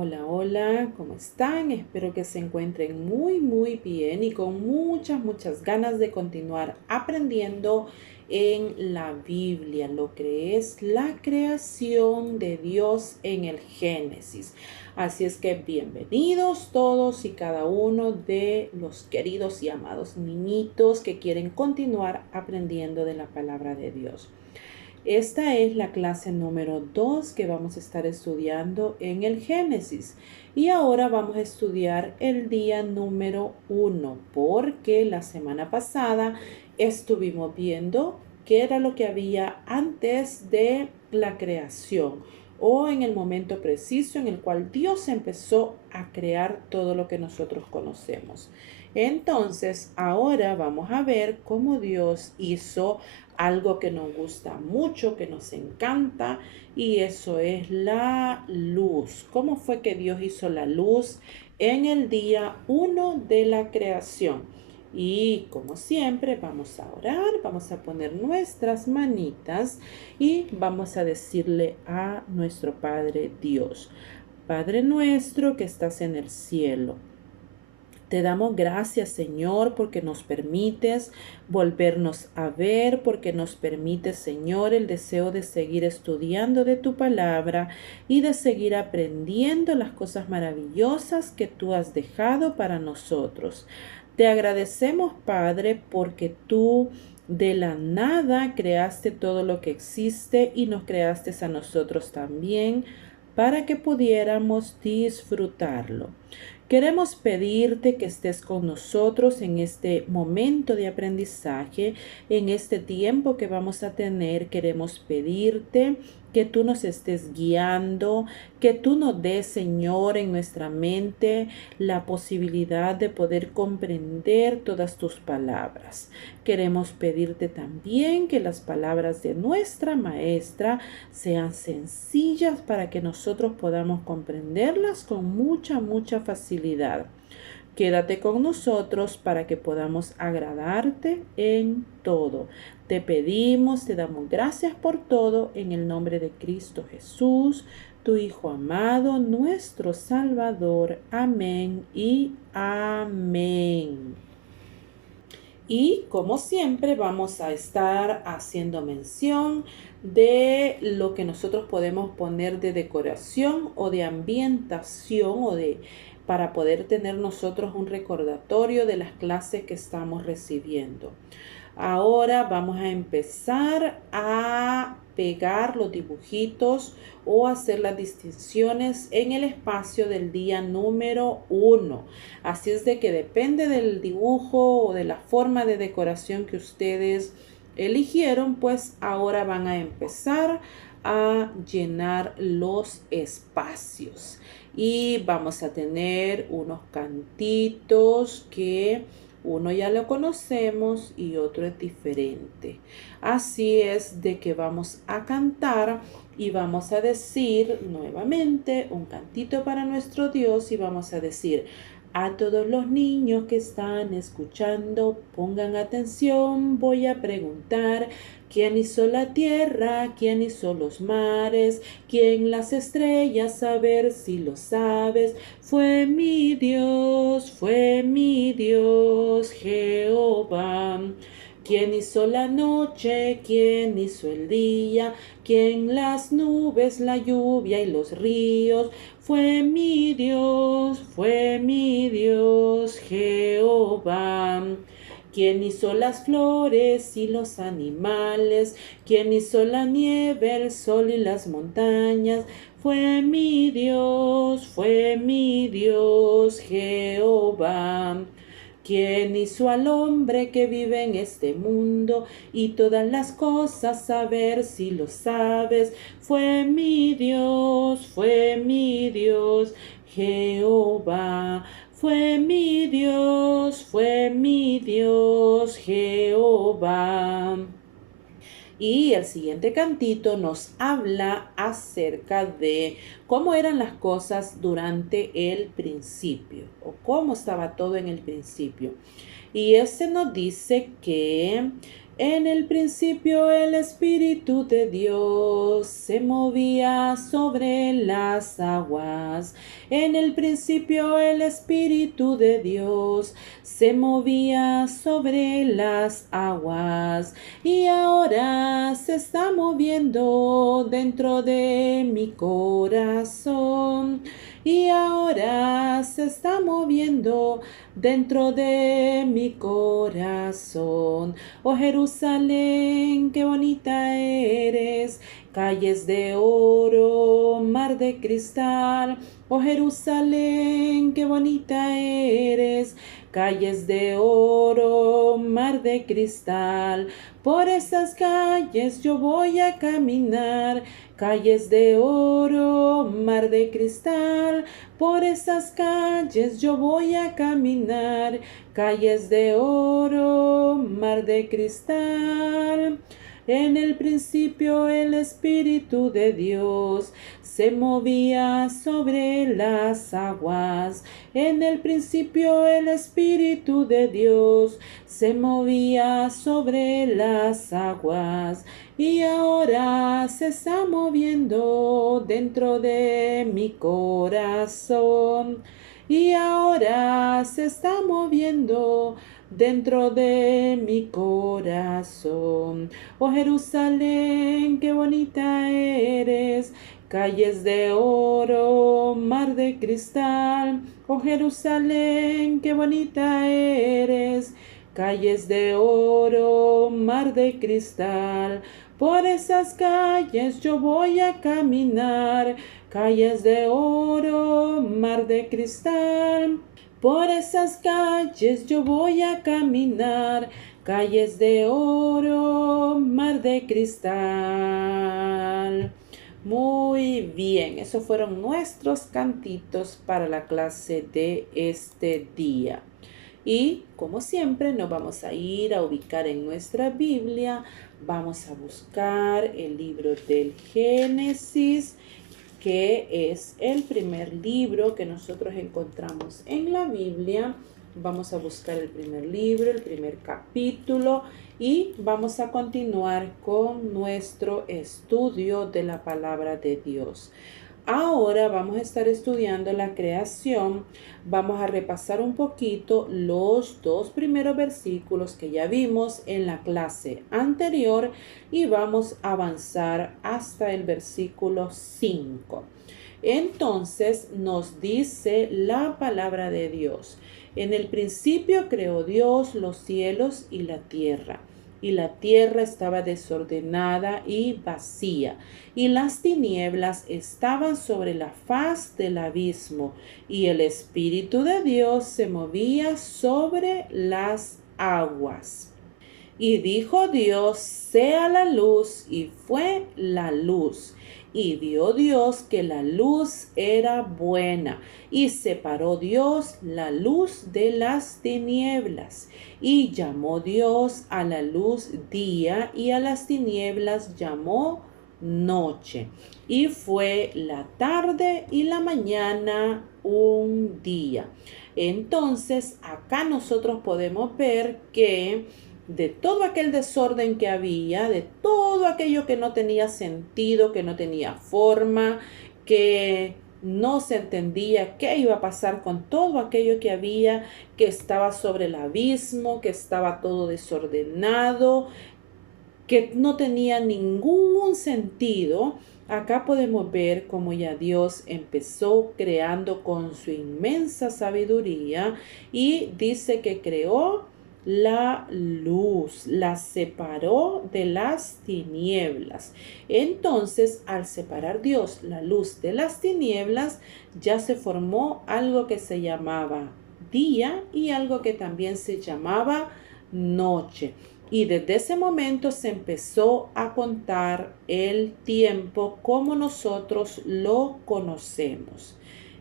Hola, hola, ¿cómo están? Espero que se encuentren muy bien y con muchas ganas de continuar aprendiendo en la Biblia, lo que es la creación de Dios en el Génesis. Así es que bienvenidos todos y cada uno de los queridos y amados niñitos que quieren continuar aprendiendo de la palabra de Dios. Esta es la clase número 2 que vamos a estar estudiando en el Génesis. Y ahora vamos a estudiar el día número 1 porque la semana pasada estuvimos viendo qué era lo que había antes de la creación o en el momento preciso en el cual Dios empezó a crear todo lo que nosotros conocemos. Entonces, ahora vamos a ver cómo Dios hizo algo que nos gusta mucho, que nos encanta, y eso es la luz. ¿Cómo fue que Dios hizo la luz en el día 1 de la creación? Y como siempre vamos a orar, vamos a poner nuestras manitas y vamos a decirle a nuestro Padre Dios: Padre nuestro que estás en el cielo, te damos gracias, Señor, porque nos permites volvernos a ver, porque nos permites, Señor, el deseo de seguir estudiando de tu palabra y de seguir aprendiendo las cosas maravillosas que tú has dejado para nosotros. Te agradecemos, Padre, porque tú de la nada creaste todo lo que existe y nos creaste a nosotros también para que pudiéramos disfrutarlo. Queremos pedirte que estés con nosotros en este momento de aprendizaje, en este tiempo que vamos a tener. Queremos pedirte que tú nos estés guiando, que tú nos des, Señor, en nuestra mente la posibilidad de poder comprender todas tus palabras. Queremos pedirte también que las palabras de nuestra maestra sean sencillas para que nosotros podamos comprenderlas con mucha facilidad. Quédate con nosotros para que podamos agradarte en todo. Te pedimos, te damos gracias por todo en el nombre de Cristo Jesús, tu Hijo amado, nuestro Salvador. Amén y amén. Y como siempre vamos a estar haciendo mención de lo que nosotros podemos poner de decoración o de ambientación para poder tener nosotros un recordatorio de las clases que estamos recibiendo. Ahora vamos a empezar a pegar los dibujitos o hacer las distinciones en el espacio del día número 1. Así es de que depende del dibujo o de la forma de decoración que ustedes eligieron, pues ahora van a empezar a llenar los espacios. Y vamos a tener unos cantitos que uno ya lo conocemos y otro es diferente. Así es de que vamos a cantar y vamos a decir nuevamente un cantito para nuestro Dios y vamos a decir: a todos los niños que están escuchando, pongan atención, voy a preguntar: ¿quién hizo la tierra? ¿Quién hizo los mares? ¿Quién las estrellas? A ver si lo sabes. Fue mi Dios, Jehová. ¿Quién hizo la noche? ¿Quién hizo el día? ¿Quién las nubes, la lluvia y los ríos? Fue mi Dios, Jehová. ¿Quién hizo las flores y los animales? ¿Quién hizo la nieve, el sol y las montañas? Fue mi Dios, Jehová. ¿Quién hizo al hombre que vive en este mundo y todas las cosas? A ver si lo sabes. Fue mi Dios, Jehová. Fue mi Dios, Jehová. Y el siguiente cantito nos habla acerca de cómo eran las cosas durante el principio o cómo estaba todo en el principio. Y este nos dice que En el principio el Espíritu de Dios se movía sobre las aguas. En el principio el Espíritu de Dios se movía sobre las aguas. Y ahora se está moviendo dentro de mi corazón. Y ahora se está moviendo dentro de mi corazón. Oh Jerusalén, qué bonita eres, calles de oro, mar de cristal. Oh Jerusalén, qué bonita eres, calles de oro, mar de cristal. Por esas calles yo voy a caminar, calles de oro, mar de cristal. Por esas calles yo voy a caminar, calles de oro, mar de cristal. En el principio el Espíritu de Dios se movía sobre las aguas. En el principio el Espíritu de Dios se movía sobre las aguas. Y ahora se está moviendo dentro de mi corazón. Y ahora se está moviendo dentro de mi corazón. Oh Jerusalén, qué bonita eres, calles de oro, mar de cristal. Oh Jerusalén, qué bonita eres, calles de oro, mar de cristal. Por esas calles yo voy a caminar, calles de oro, mar de cristal. Por esas calles yo voy a caminar, calles de oro, mar de cristal. Muy bien, esos fueron nuestros cantitos para la clase de este día. Y como siempre nos vamos a ir a ubicar en nuestra Biblia. Vamos a buscar el libro del Génesis, que es el primer libro que nosotros encontramos en la Biblia. Vamos a buscar el primer libro, el primer capítulo, y vamos a continuar con nuestro estudio de la palabra de Dios. Ahora vamos a estar estudiando la creación. Vamos a repasar un poquito los dos primeros versículos que ya vimos en la clase anterior y vamos a avanzar hasta el versículo 5. Entonces nos dice la palabra de Dios: en el principio creó Dios los cielos y la tierra estaba desordenada y vacía, y las tinieblas estaban sobre la faz del abismo, y el Espíritu de Dios se movía sobre las aguas. Y dijo Dios: sea la luz, y fue la luz. Y vio Dios que la luz era buena, y separó Dios la luz de las tinieblas. Y llamó Dios a la luz día, y a las tinieblas llamó noche. Y fue la tarde y la mañana un día. Entonces, acá nosotros podemos ver que de todo aquel desorden que había, de todo aquello que no tenía sentido, que no tenía forma, que no se entendía qué iba a pasar con todo aquello que había, que estaba sobre el abismo, que estaba todo desordenado, que no tenía ningún sentido. Acá podemos ver cómo ya Dios empezó creando con su inmensa sabiduría, y dice que creó la luz, la separó de las tinieblas. Entonces, al separar Dios la luz de las tinieblas, ya se formó algo que se llamaba día y algo que también se llamaba noche. Y desde ese momento se empezó a contar el tiempo como nosotros lo conocemos.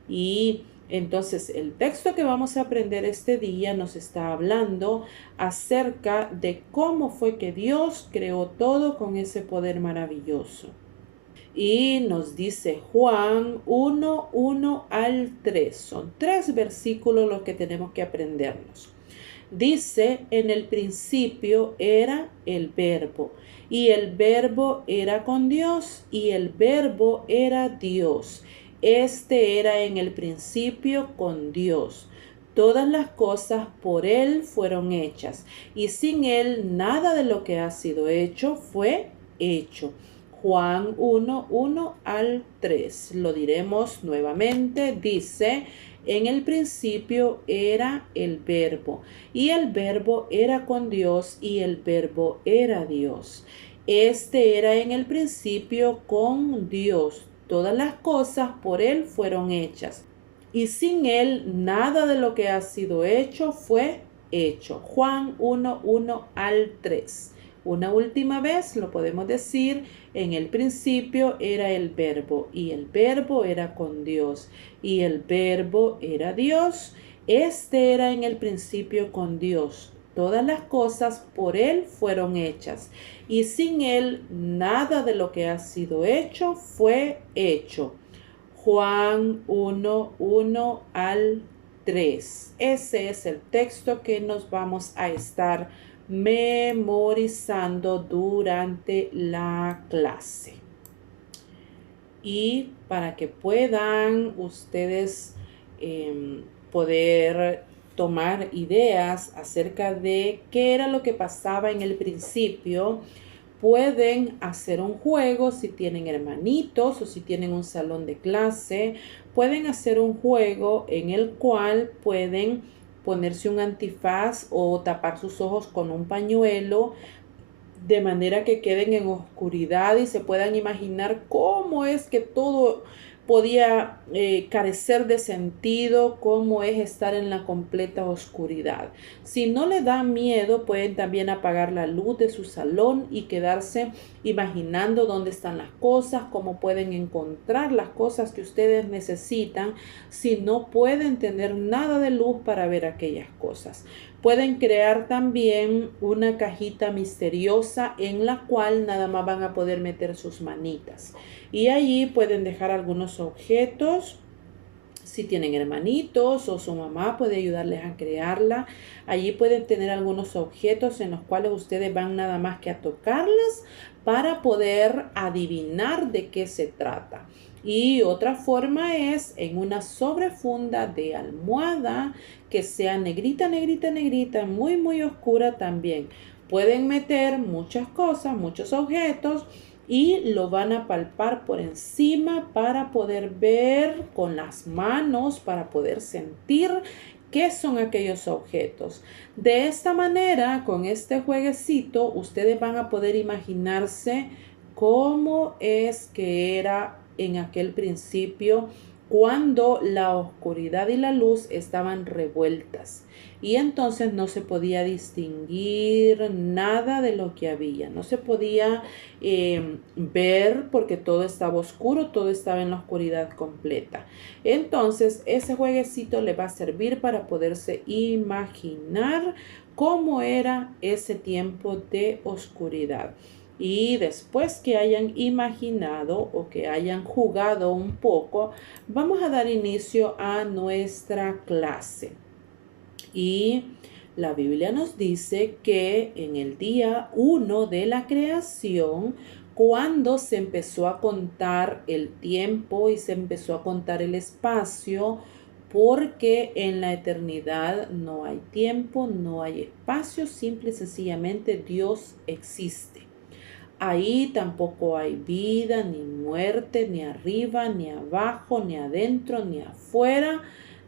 Y entonces el texto que vamos a aprender este día nos está hablando acerca de cómo fue que Dios creó todo con ese poder maravilloso. Y nos dice Juan 1:1 al 3. Son 3 versículos los que tenemos que aprendernos. Dice, en el principio era el verbo, y el verbo era con Dios, y el verbo era Dios. Este era en el principio con Dios. Todas las cosas por Él fueron hechas, y sin Él nada de lo que ha sido hecho fue hecho. Juan 1:1 al 3. Lo diremos nuevamente. Dice, en el principio era el verbo, y el verbo era con Dios, y el verbo era Dios. Este era en el principio con Dios. Todas las cosas por Él fueron hechas, y sin Él nada de lo que ha sido hecho fue hecho. Juan 1:1 al 3. Una última vez lo podemos decir, en el principio era el verbo, y el verbo era con Dios, y el verbo era Dios. Este era en el principio con Dios. Todas las cosas por Él fueron hechas, y sin Él nada de lo que ha sido hecho fue hecho. Juan 1:1 al 3. Ese es el texto que nos vamos a estar memorizando durante la clase. Y para que puedan ustedes poder tomar ideas acerca de qué era lo que pasaba en el principio, pueden hacer un juego si tienen hermanitos o si tienen un salón de clase. Pueden hacer un juego en el cual pueden ponerse un antifaz o tapar sus ojos con un pañuelo, de manera que queden en oscuridad y se puedan imaginar cómo es que todo podía carecer de sentido, cómo es estar en la completa oscuridad. Si no le da miedo, pueden también apagar la luz de su salón y quedarse imaginando dónde están las cosas, cómo pueden encontrar las cosas que ustedes necesitan si no pueden tener nada de luz para ver aquellas cosas. Pueden crear también una cajita misteriosa en la cual nada más van a poder meter sus manitas. Y allí pueden dejar algunos objetos. Si tienen hermanitos o su mamá puede ayudarles a crearla. Allí pueden tener algunos objetos en los cuales ustedes van nada más que a tocarlas para poder adivinar de qué se trata. Y otra forma es en una sobrefunda de almohada que sea negrita, negrita, negrita, muy, muy oscura también. Pueden meter muchas cosas, muchos objetos, y lo van a palpar por encima para poder ver con las manos, para poder sentir qué son aquellos objetos. De esta manera, con este jueguecito, ustedes van a poder imaginarse cómo es que era en aquel principio, cuando la oscuridad y la luz estaban revueltas. Y entonces no se podía distinguir nada de lo que había. No se podía ver porque todo estaba oscuro, todo estaba en la oscuridad completa. Entonces ese jueguecito le va a servir para poderse imaginar cómo era ese tiempo de oscuridad. Y después que hayan imaginado o que hayan jugado un poco, vamos a dar inicio a nuestra clase. Y la Biblia nos dice que en el día 1 de la creación, cuando se empezó a contar el tiempo y se empezó a contar el espacio, porque en la eternidad no hay tiempo, no hay espacio, simple y sencillamente Dios existe. Ahí tampoco hay vida, ni muerte, ni arriba, ni abajo, ni adentro, ni afuera.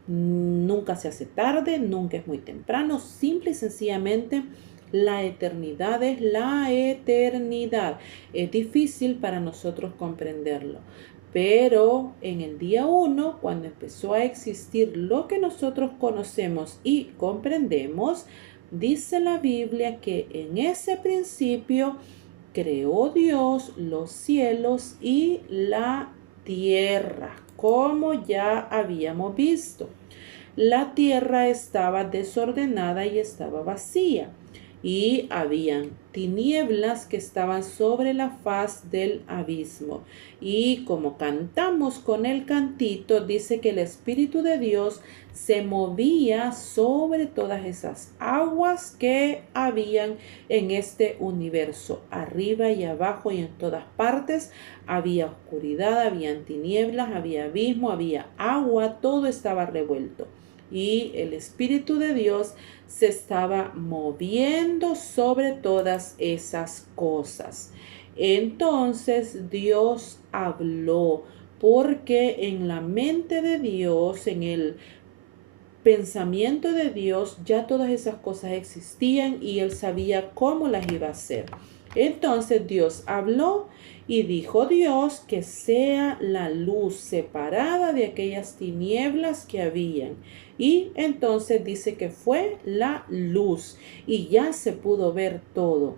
Nunca se hace tarde, nunca es muy temprano. Simple y sencillamente la eternidad es la eternidad. Es difícil para nosotros comprenderlo. Pero en el día 1, cuando empezó a existir lo que nosotros conocemos y comprendemos, dice la Biblia que en ese principio creó Dios los cielos y la tierra, como ya habíamos visto. La tierra estaba desordenada y estaba vacía, y habían tinieblas que estaban sobre la faz del abismo. Y como cantamos con el cantito, dice que el Espíritu de Dios se movía sobre todas esas aguas que habían en este universo, arriba y abajo y en todas partes. Había oscuridad, habían tinieblas, había abismo, había agua, todo estaba revuelto. Y el Espíritu de Dios se estaba moviendo sobre todas esas cosas. Entonces Dios habló, porque en la mente de Dios, en el pensamiento de Dios, ya todas esas cosas existían y él sabía cómo las iba a hacer. Entonces Dios habló y dijo Dios que sea la luz separada de aquellas tinieblas que habían. Y entonces dice que fue la luz y ya se pudo ver todo.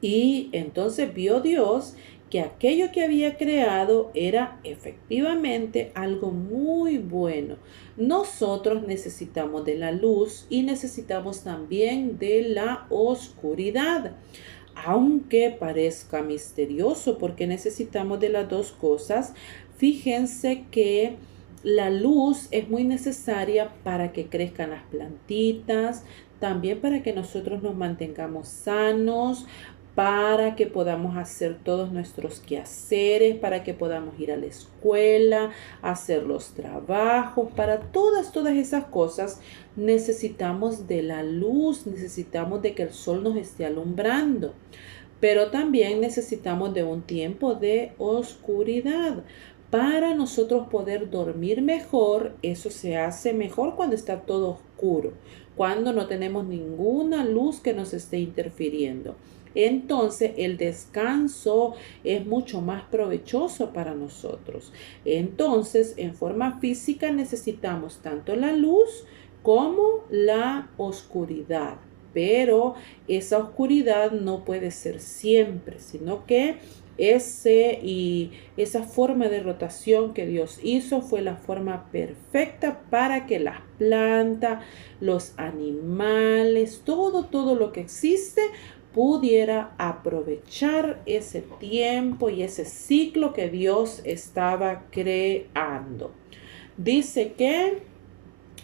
Y entonces vio Dios que aquello que había creado era efectivamente algo muy bueno. Nosotros necesitamos de la luz y necesitamos también de la oscuridad. Aunque parezca misterioso porque necesitamos de las dos cosas, fíjense que la luz es muy necesaria para que crezcan las plantitas, también para que nosotros nos mantengamos sanos, para que podamos hacer todos nuestros quehaceres, para que podamos ir a la escuela, hacer los trabajos, para todas esas cosas necesitamos de la luz, necesitamos de que el sol nos esté alumbrando. Pero también necesitamos de un tiempo de oscuridad. Para nosotros poder dormir mejor, eso se hace mejor cuando está todo oscuro, cuando no tenemos ninguna luz que nos esté interfiriendo. Entonces el descanso es mucho más provechoso para nosotros. Entonces, en forma física necesitamos tanto la luz como la oscuridad. Pero esa oscuridad no puede ser siempre, sino que esa forma de rotación que Dios hizo fue la forma perfecta para que las plantas, los animales, todo lo que existe pudiera aprovechar ese tiempo y ese ciclo que Dios estaba creando. Dice que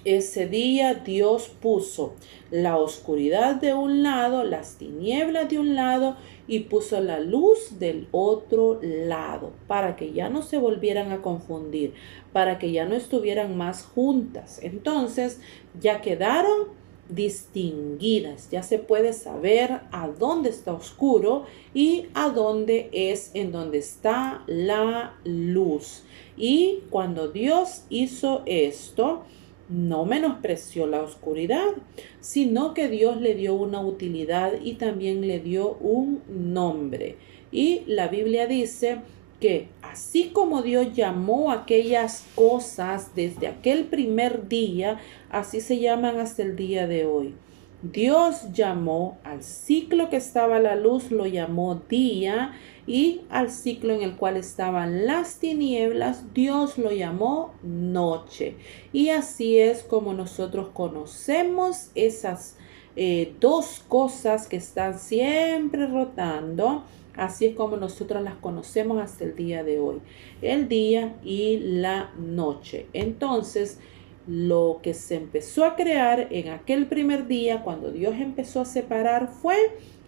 ese día Dios puso la oscuridad de un lado, las tinieblas de un lado y puso la luz del otro lado para que ya no se volvieran a confundir, para que ya no estuvieran más juntas. Entonces ya quedaron distinguidas, ya se puede saber a dónde está oscuro y a dónde es en donde está la luz. Y cuando Dios hizo esto, no menospreció la oscuridad, sino que Dios le dio una utilidad y también le dio un nombre. Y la Biblia dice que así como Dios llamó aquellas cosas desde aquel primer día, así se llaman hasta el día de hoy. Dios llamó al ciclo que estaba la luz, lo llamó día, y al ciclo en el cual estaban las tinieblas, Dios lo llamó noche. Y así es como nosotros conocemos esas dos cosas que están siempre rotando. Así es como nosotros las conocemos hasta el día de hoy, el día y la noche. Entonces, lo que se empezó a crear en aquel primer día, cuando Dios empezó a separar, fue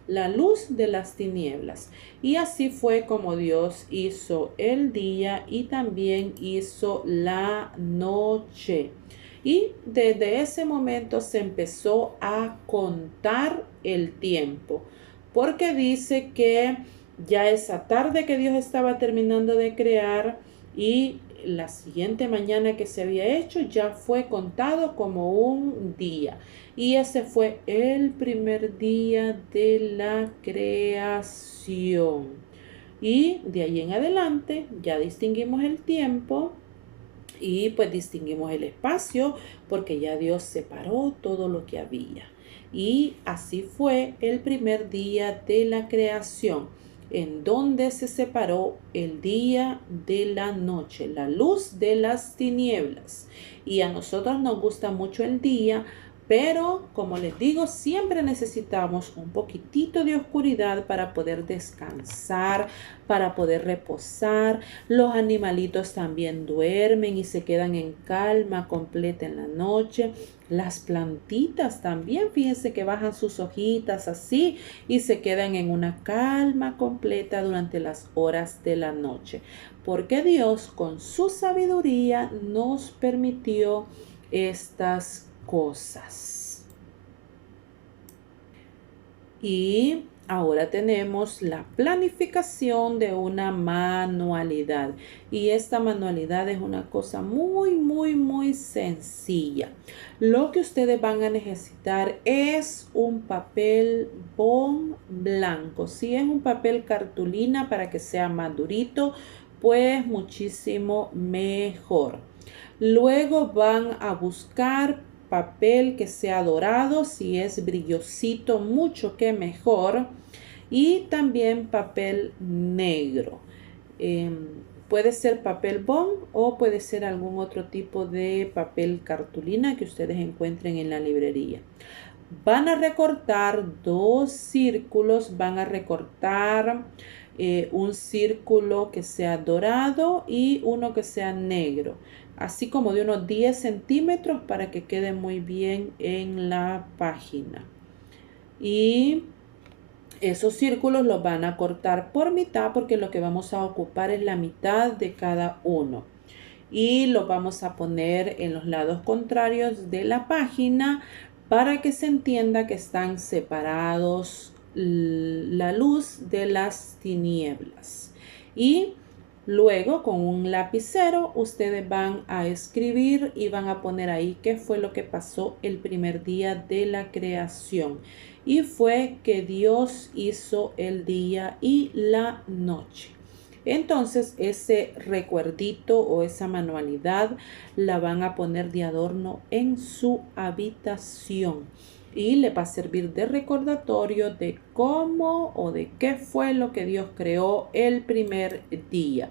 la luz de las tinieblas. Y así fue como Dios hizo el día y también hizo la noche. Y desde ese momento se empezó a contar el tiempo, porque dice que ya esa tarde que Dios estaba terminando de crear y la siguiente mañana que se había hecho ya fue contado como un día. Y ese fue el primer día de la creación. Y de ahí en adelante ya distinguimos el tiempo y pues distinguimos el espacio porque ya Dios separó todo lo que había. Y así fue el primer día de la creación, en donde se separó el día de la noche, la luz de las tinieblas. Y a nosotros nos gusta mucho el día Pero, como les digo, siempre necesitamos un poquitito de oscuridad para poder descansar, para poder reposar. Los animalitos también duermen y se quedan en calma completa en la noche. Las plantitas también, fíjense que bajan sus hojitas así y se quedan en una calma completa durante las horas de la noche. Porque Dios con su sabiduría nos permitió estas cosas. Y ahora tenemos la planificación de una manualidad. Y esta manualidad es una cosa muy sencilla. Lo que ustedes van a necesitar es un papel bond blanco. Si es un papel cartulina para que sea más durito, pues muchísimo mejor. Luego van a buscar papel que sea dorado, si es brillosito, mucho que mejor. Y también papel negro. Puede ser papel bond o puede ser algún otro tipo de papel cartulina que ustedes encuentren en la librería. Van a recortar 2 círculos, van a recortar un círculo que sea dorado y uno que sea negro, así como de unos 10 centímetros para que quede muy bien en la página. Y esos círculos los van a cortar por mitad porque lo que vamos a ocupar es la mitad de cada uno. Y los vamos a poner en los lados contrarios de la página para que se entienda que están separados la luz de las tinieblas. Y luego con un lapicero ustedes van a escribir y van a poner ahí qué fue lo que pasó el primer día de la creación. Y fue que Dios hizo el día y la noche. Entonces ese recuerdito o esa manualidad la van a poner de adorno en su habitación y le va a servir de recordatorio de cómo o de qué fue lo que Dios creó el primer día.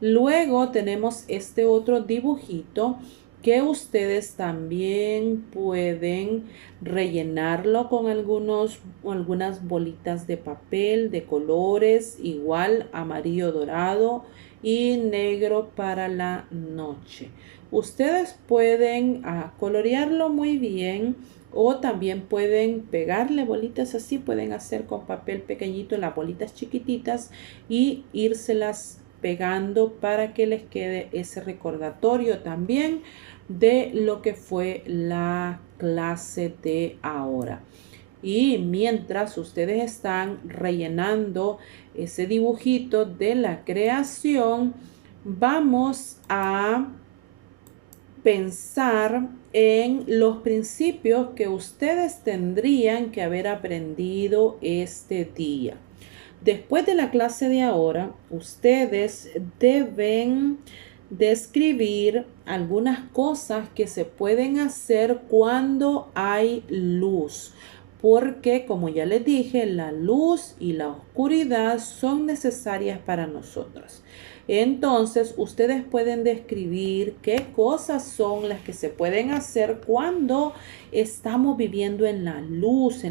Luego tenemos este otro dibujito que ustedes también pueden rellenarlo con algunas bolitas de papel de colores igual amarillo dorado y negro para la noche. Ustedes pueden colorearlo muy bien o también pueden pegarle bolitas así, pueden hacer con papel pequeñito las bolitas chiquititas y írselas pegando para que les quede ese recordatorio también de lo que fue la clase de ahora. Y mientras ustedes están rellenando ese dibujito de la creación, vamos a pensar en los principios que ustedes tendrían que haber aprendido este día. Después de la clase de ahora, ustedes deben describir algunas cosas que se pueden hacer cuando hay luz. Porque, como ya les dije, la luz y la oscuridad son necesarias para nosotros. Entonces, ustedes pueden describir qué cosas son las que se pueden hacer cuando estamos viviendo en la luz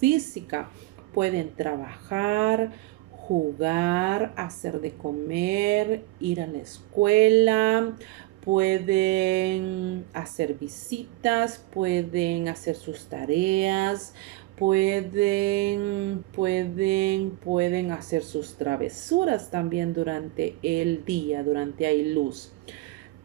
física. Pueden trabajar, jugar, hacer de comer, ir a la escuela, pueden hacer visitas, pueden hacer sus tareas, pueden hacer sus travesuras también durante el día, durante hay luz.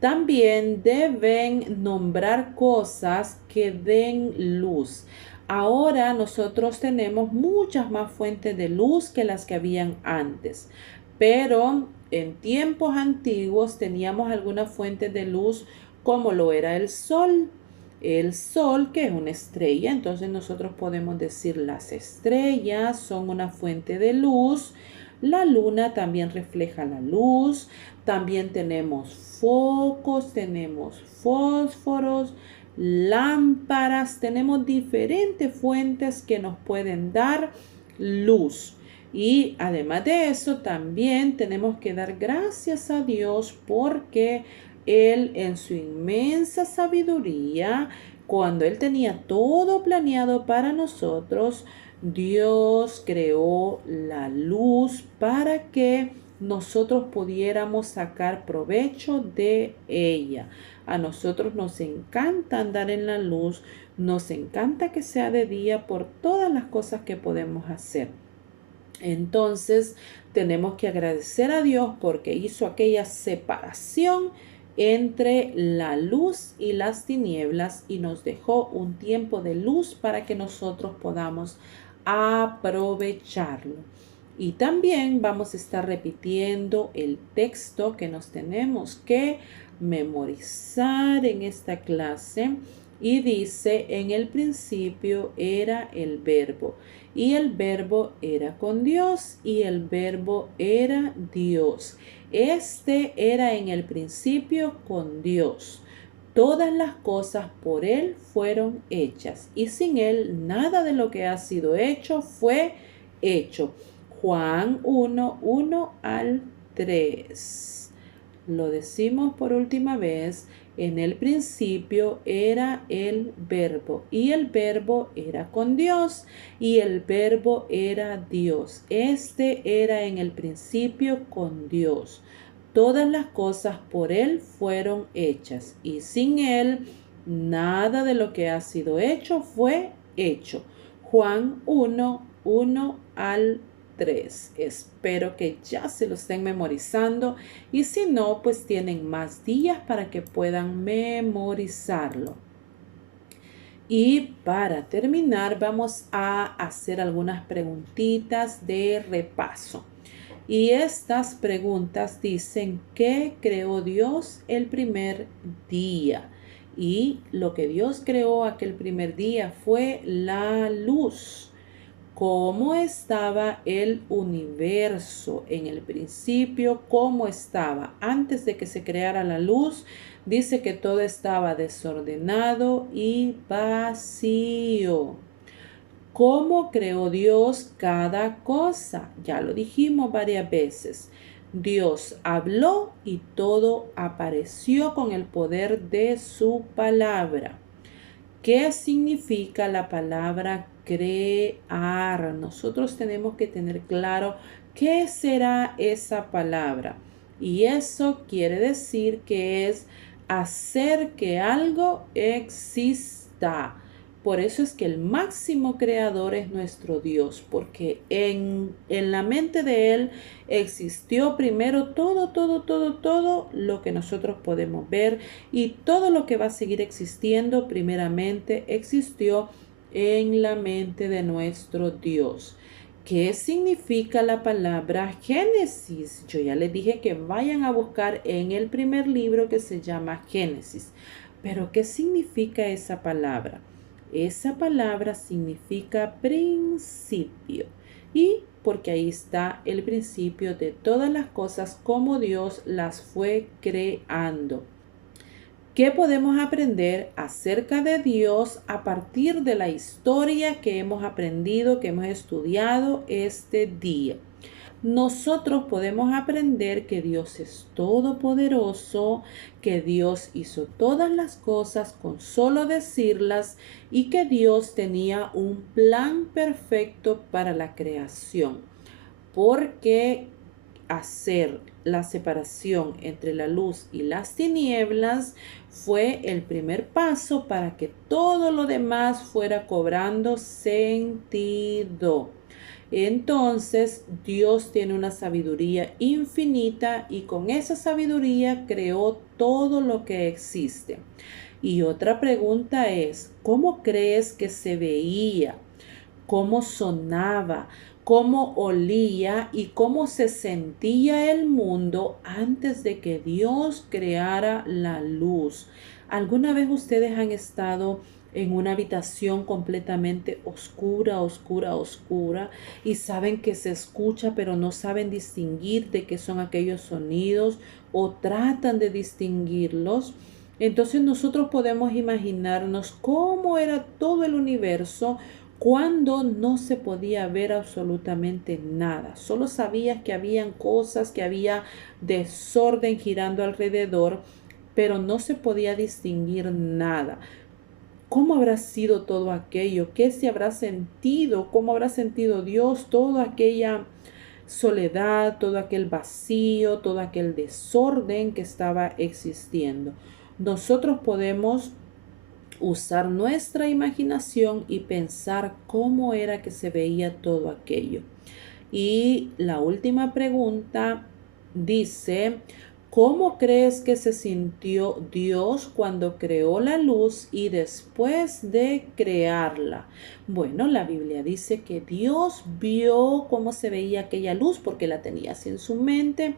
También deben nombrar cosas que den luz. Ahora nosotros tenemos muchas más fuentes de luz que las que habían antes, pero en tiempos antiguos teníamos algunas fuentes de luz como lo era el sol. El sol, que es una estrella, entonces nosotros podemos decir las estrellas son una fuente de luz. La luna también refleja la luz. También tenemos focos, tenemos fósforos, lámparas, tenemos diferentes fuentes que nos pueden dar luz. Y además de eso, también tenemos que dar gracias a Dios porque Él en su inmensa sabiduría Cuando Él tenía todo planeado para nosotros, Dios creó la luz para que nosotros pudiéramos sacar provecho de ella. A nosotros nos encanta andar en la luz, nos encanta que sea de día por todas las cosas que podemos hacer. Entonces tenemos que agradecer a Dios porque hizo aquella separación entre la luz y las tinieblas y nos dejó un tiempo de luz para que nosotros podamos aprovecharlo. Y también vamos a estar repitiendo el texto que nos tenemos que memorizar en esta clase. Y dice, en el principio era el verbo, y el verbo era con Dios, y el verbo era Dios. Este era en el principio con Dios. Todas las cosas por Él fueron hechas, y sin Él nada de lo que ha sido hecho fue hecho. Juan 1, 1 al 3. Lo decimos por última vez. En el principio era el verbo, y el verbo era con Dios, y el verbo era Dios. Este era en el principio con Dios. Todas las cosas por Él fueron hechas, y sin Él nada de lo que ha sido hecho fue hecho. Juan 1, 1 al 3. Espero que ya se lo estén memorizando, y si no, pues tienen más días para que puedan memorizarlo. Y para terminar, vamos a hacer algunas preguntitas de repaso. Y estas preguntas dicen, ¿qué creó Dios el primer día? Y lo que Dios creó aquel primer día fue la luz. ¿Cómo estaba el universo en el principio? ¿Cómo estaba? Antes de que se creara la luz, dice que todo estaba desordenado y vacío. ¿Cómo creó Dios cada cosa? Ya lo dijimos varias veces. Dios habló y todo apareció con el poder de su palabra. ¿Qué significa la palabra crear? Nosotros tenemos que tener claro qué será esa palabra. Y eso quiere decir que es hacer que algo exista. Por eso es que el máximo creador es nuestro Dios, porque en la mente de Él existió primero todo lo que nosotros podemos ver, y todo lo que va a seguir existiendo primeramente existió en la mente de nuestro Dios. ¿Qué significa la palabra Génesis? Yo ya les dije que vayan a buscar en el primer libro que se llama Génesis. Pero ¿qué significa esa palabra? Esa palabra significa principio, y porque ahí está el principio de todas las cosas como Dios las fue creando. ¿Qué podemos aprender acerca de Dios a partir de la historia que hemos aprendido, que hemos estudiado este día? Nosotros podemos aprender que Dios es todopoderoso, que Dios hizo todas las cosas con solo decirlas, y que Dios tenía un plan perfecto para la creación. Porque hacer la separación entre la luz y las tinieblas fue el primer paso para que todo lo demás fuera cobrando sentido. Entonces Dios tiene una sabiduría infinita, y con esa sabiduría creó todo lo que existe. Y otra pregunta es, ¿cómo crees que se veía? ¿Cómo sonaba? ¿Cómo olía? ¿Y cómo se sentía el mundo antes de que Dios creara la luz? ¿Alguna vez ustedes han estado en una habitación completamente oscura, y saben que se escucha, pero no saben distinguir de qué son aquellos sonidos, o tratan de distinguirlos? Entonces nosotros podemos imaginarnos cómo era todo el universo cuando no se podía ver absolutamente nada. Solo sabías que habían cosas, que había desorden girando alrededor, pero no se podía distinguir nada. ¿Cómo habrá sido todo aquello? ¿Qué se habrá sentido? ¿Cómo habrá sentido Dios toda aquella soledad, todo aquel vacío, todo aquel desorden que estaba existiendo? Nosotros podemos usar nuestra imaginación y pensar cómo era que se veía todo aquello. Y la última pregunta dice, ¿cómo crees que se sintió Dios cuando creó la luz y después de crearla? Bueno, la Biblia dice que Dios vio cómo se veía aquella luz porque la tenía así en su mente,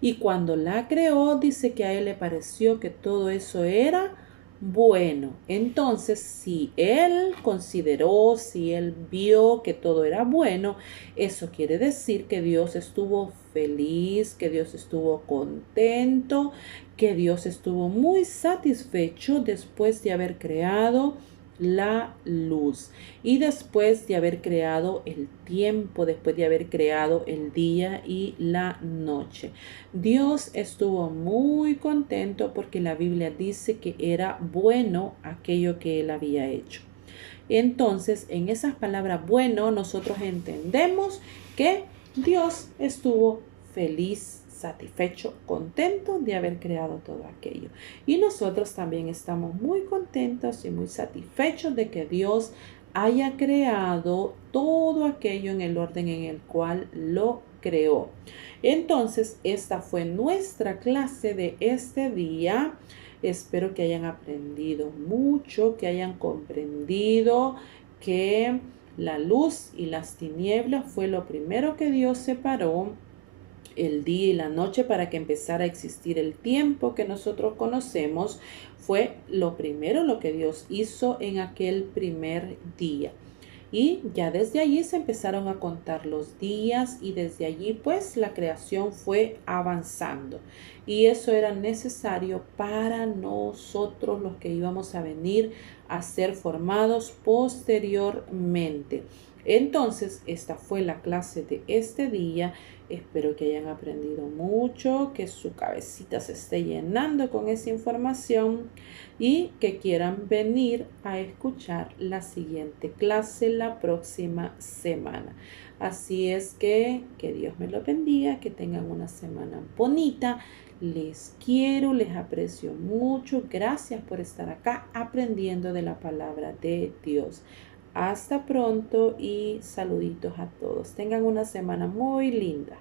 y cuando la creó dice que a él le pareció que todo eso era bueno. Entonces, si él consideró, si él vio que todo era bueno, eso quiere decir que Dios estuvo feliz, que Dios estuvo contento, que Dios estuvo muy satisfecho después de haber creado la luz y después de haber creado el tiempo, después de haber creado el día y la noche. Dios estuvo muy contento porque la Biblia dice que era bueno aquello que él había hecho. Entonces, en esas palabras bueno, nosotros entendemos que Dios estuvo feliz, satisfecho, contento de haber creado todo aquello. Y nosotros también estamos muy contentos y muy satisfechos de que Dios haya creado todo aquello en el orden en el cual lo creó. Entonces, esta fue nuestra clase de este día. Espero que hayan aprendido mucho, que hayan comprendido que la luz y las tinieblas fue lo primero que Dios separó, el día y la noche, para que empezara a existir el tiempo que nosotros conocemos. Fue lo primero lo que Dios hizo en aquel primer día. Y ya desde allí se empezaron a contar los días y desde allí pues la creación fue avanzando. Y eso era necesario para nosotros los que íbamos a venir a ser formados posteriormente. Entonces, esta fue la clase de este día. Espero que hayan aprendido mucho, que su cabecita se esté llenando con esa información y que quieran venir a escuchar la siguiente clase la próxima semana. Así es que Dios me lo bendiga, que tengan una semana bonita. Les quiero, les aprecio mucho. Gracias por estar acá aprendiendo de la palabra de Dios. Hasta pronto y saluditos a todos. Tengan una semana muy linda.